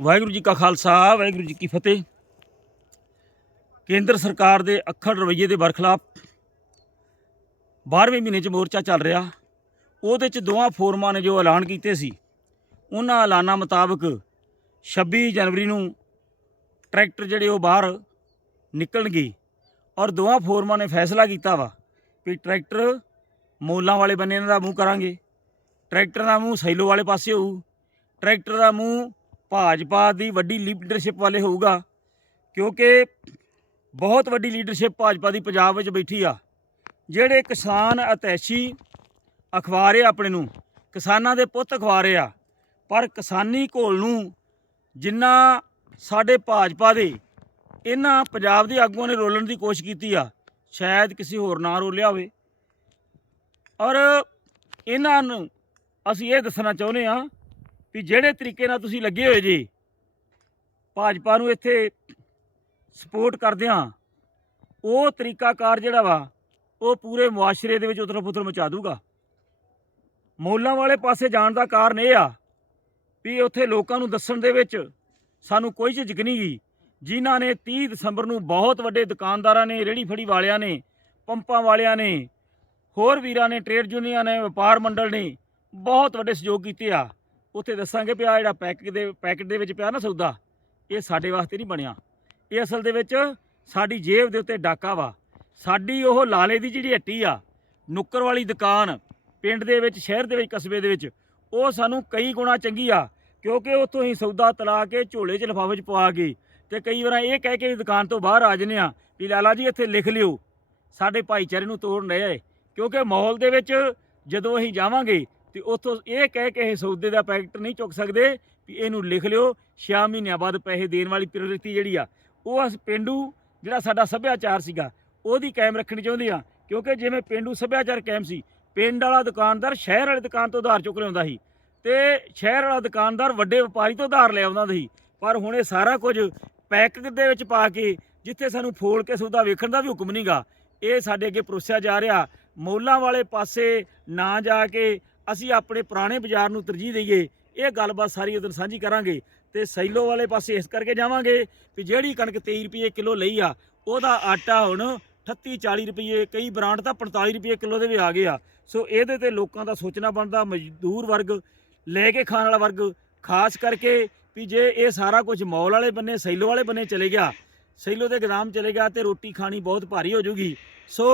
ਵਾਹਿਗੁਰੂ ਜੀ ਕਾ ਖਾਲਸਾ, ਵਾਹਿਗੁਰੂ ਜੀ ਕੀ ਫਤਿਹ। ਕੇਂਦਰ ਸਰਕਾਰ ਦੇ ਅੱਖੜ ਰਵੱਈਏ ਦੇ ਬਰਖਲਾਫ 12ਵੇਂ ਮਹੀਨੇ 'ਚ ਮੋਰਚਾ ਚੱਲ ਰਿਹਾ। ਉਹਦੇ 'ਚ ਦੋਵਾਂ ਫੋਰਮਾਂ ਨੇ ਜੋ ਐਲਾਨ ਕੀਤੇ ਸੀ, ਉਹਨਾਂ ਐਲਾਨਾਂ ਮੁਤਾਬਕ 26 ਜਨਵਰੀ ਨੂੰ ਟਰੈਕਟਰ ਜਿਹੜੇ ਉਹ ਬਾਹਰ ਨਿਕਲਣਗੇ ਔਰ ਦੋਵਾਂ ਫੋਰਮਾਂ ਨੇ ਫੈਸਲਾ ਕੀਤਾ ਵਾ ਵੀ ਟਰੈਕਟਰ ਮੋਲਾਂ ਵਾਲੇ ਬੰਨੇ ਇਹਨਾਂ ਦਾ ਮੂੰਹ ਕਰਾਂਗੇ। ਟਰੈਕਟਰ ਦਾ ਮੂੰਹ ਸੈਲੋ ਵਾਲੇ ਪਾਸੇ ਹੋਊ, ਟਰੈਕਟਰ ਦਾ ਮੂੰਹ ਭਾਜਪਾ ਦੀ ਵੱਡੀ ਲੀਡਰਸ਼ਿਪ ਵਾਲੇ ਹੋਊਗਾ, ਕਿਉਂਕਿ ਬਹੁਤ ਵੱਡੀ ਲੀਡਰਸ਼ਿਪ ਭਾਜਪਾ ਦੀ ਪੰਜਾਬ ਵਿੱਚ ਬੈਠੀ ਆ। ਜਿਹੜੇ ਕਿਸਾਨ ਅਤੈਸ਼ੀ ਅਖਬਾਰੇ ਆਪਣੇ ਨੂੰ, ਕਿਸਾਨਾਂ ਦੇ ਪੁੱਤ ਅਖਬਾਰੇ ਆ, ਪਰ ਕਿਸਾਨੀ ਘੋਲ ਨੂੰ ਜਿੰਨਾ ਸਾਡੇ ਭਾਜਪਾ ਦੇ, ਇਹਨਾਂ ਪੰਜਾਬ ਦੇ ਆਗੂਆਂ ਨੇ ਰੋਲਣ ਦੀ ਕੋਸ਼ਿਸ਼ ਕੀਤੀ ਆ, ਸ਼ਾਇਦ ਕਿਸੇ ਹੋਰ ਨਾ ਰੋਲਿਆ ਹੋਵੇ। ਔਰ ਇਹਨਾਂ ਨੂੰ ਅਸੀਂ ਇਹ ਦੱਸਣਾ ਚਾਹੁੰਦੇ ਆ ਵੀ ਜਿਹੜੇ ਤਰੀਕੇ ਨਾਲ ਤੁਸੀਂ ਲੱਗੇ ਹੋਏ ਜੀ, ਭਾਜਪਾ ਨੂੰ ਇੱਥੇ ਸਪੋਰਟ ਕਰਦਿਆਂ ਉਹ ਤਰੀਕਾਕਾਰ ਜਿਹੜਾ ਵਾ, ਉਹ ਪੂਰੇ ਮੁਆਸ਼ਰੇ ਦੇ ਵਿੱਚ ਉਤਰ-ਪੁਤਰ ਮਚਾ ਦੂਗਾ। ਮੌਲਾਂ ਵਾਲੇ ਪਾਸੇ ਜਾਣ ਦਾ ਕਾਰਨ ਇਹ ਆ ਵੀ ਉੱਥੇ ਲੋਕਾਂ ਨੂੰ ਦੱਸਣ ਦੇ ਵਿੱਚ ਸਾਨੂੰ ਕੋਈ ਝਿਜਕ ਨਹੀਂ ਗਈ, ਜਿਨ੍ਹਾਂ ਨੇ 30 ਦਸੰਬਰ ਨੂੰ ਬਹੁਤ ਵੱਡੇ ਦੁਕਾਨਦਾਰਾਂ ਨੇ ਰੇੜੀ ਫੜੀ ਵਾਲਿਆਂ ਨੇ, ਪੰਪਾਂ ਵਾਲਿਆਂ ਨੇ, ਹੋਰ ਵੀਰਾਂ ਨੇ, ਟ੍ਰੇਡ ਯੂਨੀਅਨ ਨੇ, ਵਪਾਰ ਮੰਡਲ ਨੇ, ਬਹੁਤ ਵੱਡੇ ਸਹਿਯੋਗ ਕੀਤੇ ਆ। ਉੱਥੇ ਦੱਸਾਂਗੇ ਵੀ ਆ ਜਿਹੜਾ ਪੈਕਟ ਦੇ ਪੈਕਟ ਦੇ ਵਿੱਚ ਪਿਆ ਨਾ ਸੌਦਾ, ਇਹ ਸਾਡੇ ਵਾਸਤੇ ਨਹੀਂ ਬਣਿਆ। ਇਹ ਅਸਲ ਦੇ ਵਿੱਚ ਸਾਡੀ ਜੇਬ ਦੇ ਉੱਤੇ ਡਾਕਾ ਵਾ। ਸਾਡੀ ਉਹ ਲਾਲੇ ਦੀ ਜਿਹੜੀ ਹੱਟੀ ਆ, ਨੁੱਕਰ ਵਾਲੀ ਦੁਕਾਨ, ਪਿੰਡ ਦੇ ਵਿੱਚ, ਸ਼ਹਿਰ ਦੇ ਵਿੱਚ, ਕਸਬੇ ਦੇ ਵਿੱਚ, ਉਹ ਸਾਨੂੰ ਕਈ ਗੁਣਾ ਚੰਗੀ ਆ, ਕਿਉਂਕਿ ਉੱਥੋਂ ਹੀ ਸੌਦਾ ਤਲਾ ਕੇ ਝੋਲੇ 'ਚ ਲਿਫਾਫੇ 'ਚ ਪਵਾ ਕੇ ਤੇ ਕਈ ਵਾਰ ਇਹ ਕਹਿ ਕੇ ਵੀ ਦੁਕਾਨ ਤੋਂ ਬਾਹਰ ਆ ਜੰਨੇ ਆ ਵੀ ਲਾਲਾ ਜੀ ਇੱਥੇ ਲਿਖ ਲਿਓ। ਸਾਡੇ ਭਾਈਚਾਰੇ ਨੂੰ ਤੋੜ ਰਹੇ ਕਿਉਂਕਿ ਮਾਹੌਲ ਦੇ ਵਿੱਚ ਜਦੋਂ ਅਸੀਂ ਜਾਵਾਂਗੇ ਤੇ ਉੱਥੋਂ ਇਹ ਕਹਿ ਕੇ ਇਹ ਸੌਦੇ ਦਾ ਪੈਕਟ ਨਹੀਂ ਚੁੱਕ ਸਕਦੇ ਵੀ ਇਹਨੂੰ ਲਿਖ ਲਿਓ 6 ਮਹੀਨਿਆਂ ਬਾਅਦ ਪੈਸੇ ਦੇਣ ਵਾਲੀ ਪ੍ਰਵਿਰਤੀ ਜਿਹੜੀ ਆ, ਉਹ ਅਸ ਪਿੰਡੂ ਜਿਹੜਾ ਸਾਡਾ ਸੱਭਿਆਚਾਰ ਸੀਗਾ, ਉਹਦੀ ਕਾਇਮ ਰੱਖਣੀ ਚਾਹੁੰਦੇ ਆ। ਕਿਉਂਕਿ ਜਿਵੇਂ ਪਿੰਡੂ ਸੱਭਿਆਚਾਰ ਕਾਇਮ ਸੀ, ਪਿੰਡ ਵਾਲਾ ਦੁਕਾਨਦਾਰ ਸ਼ਹਿਰ ਵਾਲੀ ਦੁਕਾਨ ਤੋਂ ਉਧਾਰ ਚੁੱਕ ਲਿਆਉਂਦਾ ਸੀ ਤੇ ਸ਼ਹਿਰ ਵਾਲਾ ਦੁਕਾਨਦਾਰ ਵੱਡੇ ਵਪਾਰੀ ਤੋਂ ਉਧਾਰ ਲੈ ਆਉਂਦਾ ਸੀ। ਪਰ ਹੁਣ ਇਹ ਸਾਰਾ ਕੁਝ ਪੈਕ ਦੇ ਵਿੱਚ ਪਾ ਕੇ, ਜਿੱਥੇ ਸਾਨੂੰ ਫੋਲ ਕੇ ਸੌਦਾ ਵੇਖਣ ਦਾ ਵੀ ਹੁਕਮ ਨਹੀਂਗਾ ਇਹ ਸਾਡੇ ਅੱਗੇ ਪਰੋਸਿਆ ਜਾ ਰਿਹਾ। ਮੌਲਾਂ ਵਾਲੇ ਪਾਸੇ ਨਾ ਜਾ ਕੇ ਅਸੀਂ ਆਪਣੇ ਪੁਰਾਣੇ ਬਾਜ਼ਾਰ ਨੂੰ ਤਰਜੀਹ ਦਈਏ, ਇਹ ਗੱਲਬਾਤ ਸਾਰੀ ਉਦੋਂ ਸਾਂਝੀ ਕਰਾਂਗੇ ਤੇ ਸੈਲੋ ਵਾਲੇ ਪਾਸੇ ਇਸ ਕਰਕੇ ਜਾਵਾਂਗੇ ਵੀ ਜਿਹੜੀ ਕਣਕ 23 ਰੁਪਏ ਕਿਲੋ ਲਈ ਆ, ਉਹਦਾ ਆਟਾ ਹੁਣ 38 40 ਰੁਪਏ, ਕਈ ਬ੍ਰਾਂਡ ਤਾਂ 45 ਰੁਪਏ ਕਿਲੋ ਦੇ ਵੀ ਆ ਗਏ ਆ। ਸੋ ਇਹਦੇ ਤੇ ਲੋਕਾਂ ਦਾ ਸੋਚਣਾ ਬਣਦਾ, ਮਜ਼ਦੂਰ ਵਰਗ, ਲੈ ਕੇ ਖਾਣ ਵਾਲਾ ਵਰਗ, ਖਾਸ ਕਰਕੇ ਵੀ ਜੇ ਇਹ ਸਾਰਾ ਕੁਝ ਮੌਲ ਵਾਲੇ ਬੰਨੇ, ਸੈਲੋ ਵਾਲੇ ਬੰਨੇ ਚਲੇ ਗਿਆ, ਸੈਲੋ ਦੇ ਗਦਾਮ ਚਲੇ ਗਿਆ ਤੇ ਰੋਟੀ ਖਾਣੀ ਬਹੁਤ ਭਾਰੀ ਹੋ ਜਾਊਗੀ ਸੋ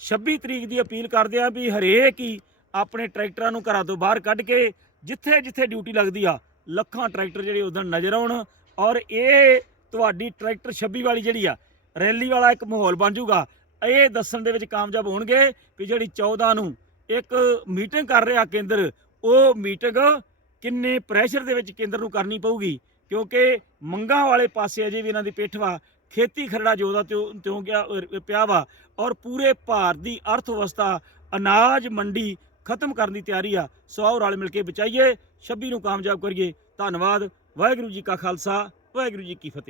26 ਤਰੀਕ ਦੀ ਅਪੀਲ ਕਰਦੇ ਆ ਵੀ ਹਰੇਕ ਹੀ ਆਪਣੇ ਟਰੈਕਟਰਾਂ ਨੂੰ ਘਰਾਂ ਤੋਂ ਬਾਹਰ ਕੱਢ ਕੇ ਜਿੱਥੇ ਜਿੱਥੇ ਡਿਊਟੀ ਲੱਗਦੀ ਆ, ਲੱਖਾਂ ਟਰੈਕਟਰ ਜਿਹੜੇ ਉਦੋਂ ਨਜ਼ਰ ਆਉਣ ਔਰ ਇਹ ਤੁਹਾਡੀ ਟਰੈਕਟਰ 26 ਵਾਲੀ ਜਿਹੜੀ ਆ, ਰੈਲੀ ਵਾਲਾ ਇੱਕ ਮਾਹੌਲ ਬਣ ਜਾਊਗਾ। ਇਹ ਦੱਸਣ ਦੇ ਵਿੱਚ ਕਾਮਯਾਬ ਹੋਣਗੇ ਵੀ ਜਿਹੜੀ 14 ਨੂੰ ਇੱਕ ਮੀਟਿੰਗ ਕਰ ਰਿਹਾ ਕੇਂਦਰ, ਉਹ ਮੀਟਿੰਗ ਕਿੰਨੇ ਪ੍ਰੈਸ਼ਰ ਦੇ ਵਿੱਚ ਕੇਂਦਰ ਨੂੰ ਕਰਨੀ ਪਊਗੀ? ਕਿਉਂਕਿ ਮੰਗਾਂ ਵਾਲੇ ਪਾਸੇ ਅਜੇ ਵੀ ਇਹਨਾਂ ਦੀ ਪਿੱਠ ਵਾ, ਖੇਤੀ ਖਰੜਾ ਜੋਦਾ ਤਿਉਂ ਤਿਉਂ ਗਿਆ ਪਿਆ ਵਾ ਔਰ ਪੂਰੇ ਭਾਰਤ ਦੀ ਅਰਥ ਵਿਵਸਥਾ ਅਨਾਜ ਮੰਡੀ ਖਤਮ ਕਰਨ ਦੀ ਤਿਆਰੀ ਆ। ਸੋ ਆਓ ਰਲ ਮਿਲ ਕੇ ਬਚਾਈਏ। 26 ਨੂੰ ਕਾਮਯਾਬ ਕਰੀਏ। ਧੰਨਵਾਦ। ਵਾਹਿਗੁਰੂ ਜੀ ਕਾ ਖਾਲਸਾ। ਵਾਹਿਗੁਰੂ ਜੀ ਕੀ ਫਤਿਹ।